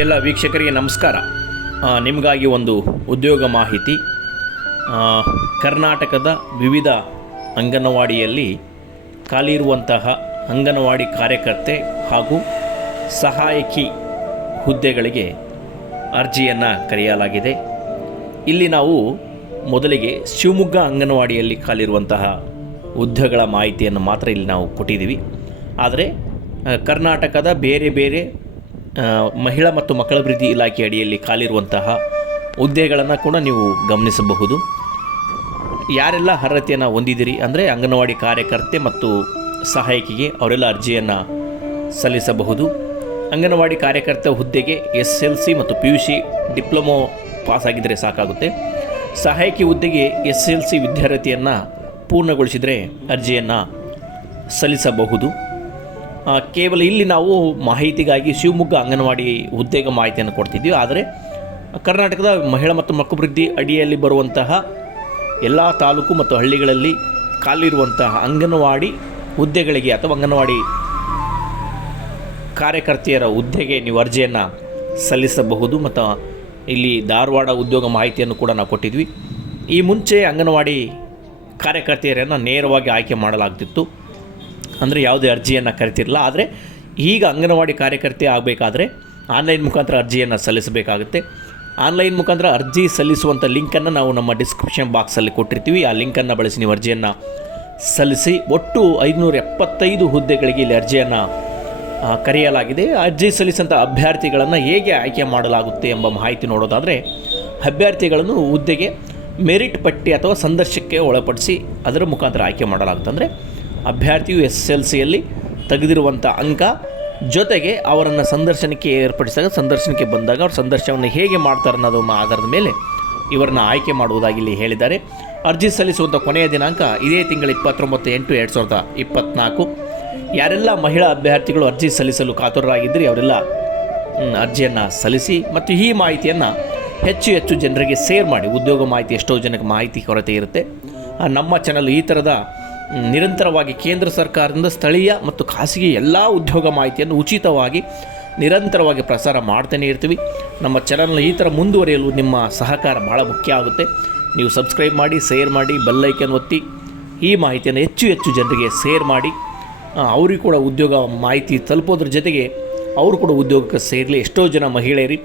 ಎಲ್ಲ ವೀಕ್ಷಕರಿಗೆ ನಮಸ್ಕಾರ. ನಿಮಗಾಗಿ ಒಂದು ಉದ್ಯೋಗ ಮಾಹಿತಿ. ಕರ್ನಾಟಕದ ವಿವಿಧ ಅಂಗನವಾಡಿಯಲ್ಲಿ ಖಾಲಿ ಇರುವಂತಹ ಅಂಗನವಾಡಿ ಕಾರ್ಯಕರ್ತೆ ಹಾಗೂ ಸಹಾಯಕಿ ಹುದ್ದೆಗಳಿಗೆ ಅರ್ಜಿಯನ್ನು ಕರೆಯಲಾಗಿದೆ. ಇಲ್ಲಿ ನಾವು ಮೊದಲಿಗೆ ಶಿವಮೊಗ್ಗ ಅಂಗನವಾಡಿಯಲ್ಲಿ ಖಾಲಿರುವಂತಹ ಹುದ್ದೆಗಳ ಮಾಹಿತಿಯನ್ನು ಮಾತ್ರ ಇಲ್ಲಿ ನಾವು ಕೊಟ್ಟಿದ್ದೀವಿ. ಆದರೆ ಕರ್ನಾಟಕದ ಬೇರೆ ಬೇರೆ ಮಹಿಳಾ ಮತ್ತು ಮಕ್ಕಳ ಅಭಿವೃದ್ಧಿ ಇಲಾಖೆ ಅಡಿಯಲ್ಲಿ ಖಾಲಿರುವಂತಹ ಹುದ್ದೆಗಳನ್ನು ಕೂಡ ನೀವು ಗಮನಿಸಬಹುದು. ಯಾರೆಲ್ಲ ಅರ್ಹತೆಯನ್ನು ಹೊಂದಿದ್ದೀರಿ ಅಂದರೆ ಅಂಗನವಾಡಿ ಕಾರ್ಯಕರ್ತೆ ಮತ್ತು ಸಹಾಯಕಿಗೆ ಅವರೆಲ್ಲ ಅರ್ಜಿಯನ್ನು ಸಲ್ಲಿಸಬಹುದು. ಅಂಗನವಾಡಿ ಕಾರ್ಯಕರ್ತೆ ಹುದ್ದೆಗೆ SLC ಮತ್ತು PUC ಡಿಪ್ಲೊಮೊ ಪಾಸಾಗಿದ್ದರೆ ಸಾಕಾಗುತ್ತೆ. ಸಹಾಯಕಿ ಹುದ್ದೆಗೆ SLC ವಿದ್ಯಾರ್ಥಿಯನ್ನು ಪೂರ್ಣಗೊಳಿಸಿದರೆ ಅರ್ಜಿಯನ್ನು ಸಲ್ಲಿಸಬಹುದು. ಕೇವಲ ಇಲ್ಲಿ ನಾವು ಮಾಹಿತಿಗಾಗಿ ಶಿವಮೊಗ್ಗ ಅಂಗನವಾಡಿ ಹುದ್ದೆಗೆ ಮಾಹಿತಿಯನ್ನು ಕೊಡ್ತಿದ್ದೀವಿ. ಆದರೆ ಕರ್ನಾಟಕದ ಮಹಿಳಾ ಮತ್ತು ಮಕ್ಕಳ ಅಭಿವೃದ್ಧಿ ಅಡಿಯಲ್ಲಿ ಬರುವಂತಹ ಎಲ್ಲ ತಾಲೂಕು ಮತ್ತು ಹಳ್ಳಿಗಳಲ್ಲಿ ಖಾಲಿರುವಂತಹ ಅಂಗನವಾಡಿ ಹುದ್ದೆಗಳಿಗೆ ಅಥವಾ ಅಂಗನವಾಡಿ ಕಾರ್ಯಕರ್ತೆಯರ ಹುದ್ದೆಗೆ ನೀವು ಅರ್ಜಿಯನ್ನು ಸಲ್ಲಿಸಬಹುದು. ಮತ್ತು ಇಲ್ಲಿ ಧಾರವಾಡ ಉದ್ಯೋಗ ಮಾಹಿತಿಯನ್ನು ಕೂಡ ನಾವು ಕೊಟ್ಟಿದ್ವಿ. ಈ ಮುಂಚೆ ಅಂಗನವಾಡಿ ಕಾರ್ಯಕರ್ತೆಯರನ್ನು ನೇರವಾಗಿ ಆಯ್ಕೆ ಮಾಡಲಾಗ್ತಿತ್ತು, ಅಂದರೆ ಯಾವುದೇ ಅರ್ಜಿಯನ್ನು ಕರಿತಿರಲಿಲ್ಲ. ಆದರೆ ಈಗ ಅಂಗನವಾಡಿ ಕಾರ್ಯಕರ್ತೆ ಆಗಬೇಕಾದ್ರೆ ಆನ್ಲೈನ್ ಮುಖಾಂತರ ಅರ್ಜಿಯನ್ನು ಸಲ್ಲಿಸಬೇಕಾಗುತ್ತೆ. ಆನ್ಲೈನ್ ಮುಖಾಂತರ ಅರ್ಜಿ ಸಲ್ಲಿಸುವಂಥ ಲಿಂಕನ್ನು ನಾವು ನಮ್ಮ ಡಿಸ್ಕ್ರಿಪ್ಷನ್ ಬಾಕ್ಸಲ್ಲಿ ಕೊಟ್ಟಿರ್ತೀವಿ. ಆ ಲಿಂಕನ್ನು ಬಳಸಿ ನೀವು ಅರ್ಜಿಯನ್ನು ಸಲ್ಲಿಸಿ. ಒಟ್ಟು 575 ಹುದ್ದೆಗಳಿಗೆ ಇಲ್ಲಿ ಅರ್ಜಿಯನ್ನು ಕರೆಯಲಾಗಿದೆ. ಅರ್ಜಿ ಸಲ್ಲಿಸಿದಂಥ ಅಭ್ಯರ್ಥಿಗಳನ್ನು ಹೇಗೆ ಆಯ್ಕೆ ಮಾಡಲಾಗುತ್ತೆ ಎಂಬ ಮಾಹಿತಿ ನೋಡೋದಾದರೆ, ಅಭ್ಯರ್ಥಿಗಳನ್ನು ಹುದ್ದೆಗೆ ಮೆರಿಟ್ ಪಟ್ಟಿ ಅಥವಾ ಸಂದರ್ಶನಕ್ಕೆ ಒಳಪಡಿಸಿ ಅದರ ಮುಖಾಂತರ ಆಯ್ಕೆ ಮಾಡಲಾಗುತ್ತೆ. ಅಂದರೆ ಅಭ್ಯರ್ಥಿಯು SLCಯಲ್ಲಿ ತೆಗೆದಿರುವಂಥ ಅಂಕ ಜೊತೆಗೆ ಅವರನ್ನು ಸಂದರ್ಶನಕ್ಕೆ ಏರ್ಪಡಿಸಿದಾಗ ಸಂದರ್ಶನಕ್ಕೆ ಬಂದಾಗ ಅವ್ರ ಸಂದರ್ಶನವನ್ನು ಹೇಗೆ ಮಾಡ್ತಾರೆ ಅನ್ನೋದು ಆಧಾರದ ಮೇಲೆ ಇವರನ್ನ ಆಯ್ಕೆ ಮಾಡುವುದಾಗಿ ಇಲ್ಲಿ ಹೇಳಿದ್ದಾರೆ. ಅರ್ಜಿ ಸಲ್ಲಿಸುವಂಥ ಕೊನೆಯ ದಿನಾಂಕ ಇದೇ ತಿಂಗಳ 29/8/2024. ಯಾರೆಲ್ಲ ಮಹಿಳಾ ಅಭ್ಯರ್ಥಿಗಳು ಅರ್ಜಿ ಸಲ್ಲಿಸಲು ಕಾತುರರಾಗಿದ್ದರೆ ಅವರೆಲ್ಲ ಅರ್ಜಿಯನ್ನು ಸಲ್ಲಿಸಿ. ಮತ್ತು ಈ ಮಾಹಿತಿಯನ್ನು ಹೆಚ್ಚು ಜನರಿಗೆ ಶೇರ್ ಮಾಡಿ. ಉದ್ಯೋಗ ಮಾಹಿತಿ ಎಷ್ಟೋ ಜನಕ್ಕೆ ಮಾಹಿತಿ ಕೊರತೆ ಇರುತ್ತೆ. ನಮ್ಮ ಚಾನಲ್ ಈ ಥರದ ನಿರಂತರವಾಗಿ ಕೇಂದ್ರ ಸರ್ಕಾರದಿಂದ ಸ್ಥಳೀಯ ಮತ್ತು ಖಾಸಗಿ ಎಲ್ಲ ಉದ್ಯೋಗ ಮಾಹಿತಿಯನ್ನು ಉಚಿತವಾಗಿ ನಿರಂತರವಾಗಿ ಪ್ರಸಾರ ಮಾಡ್ತಾನೆ ಇರ್ತೀವಿ. ನಮ್ಮ ಚಾನಲ್ನ ಈ ಥರ ಮುಂದುವರಿಯಲು ನಿಮ್ಮ ಸಹಕಾರ ಭಾಳ ಮುಖ್ಯ ಆಗುತ್ತೆ. ನೀವು ಸಬ್ಸ್ಕ್ರೈಬ್ ಮಾಡಿ, ಶೇರ್ ಮಾಡಿ, ಬೆಲ್ ಐಕನ್ ಒತ್ತಿ ಈ ಮಾಹಿತಿಯನ್ನು ಹೆಚ್ಚು ಜನರಿಗೆ ಶೇರ್ ಮಾಡಿ. ಅವ್ರಿಗೆ ಕೂಡ ಉದ್ಯೋಗ ಮಾಹಿತಿ ತಲುಪೋದ್ರ ಜೊತೆಗೆ ಅವರು ಕೂಡ ಉದ್ಯೋಗಕ್ಕೆ ಸೇರಲಿ. ಎಷ್ಟೋ ಜನ ಮಹಿಳೆಯರಿ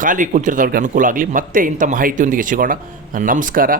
ಖಾಲಿ ಕೂತಿರೋದವ್ರಿಗೆ ಅನುಕೂಲ ಆಗಲಿ. ಮತ್ತೆ ಇಂಥ ಮಾಹಿತಿಯೊಂದಿಗೆ ಸಿಗೋಣ. ನಮಸ್ಕಾರ.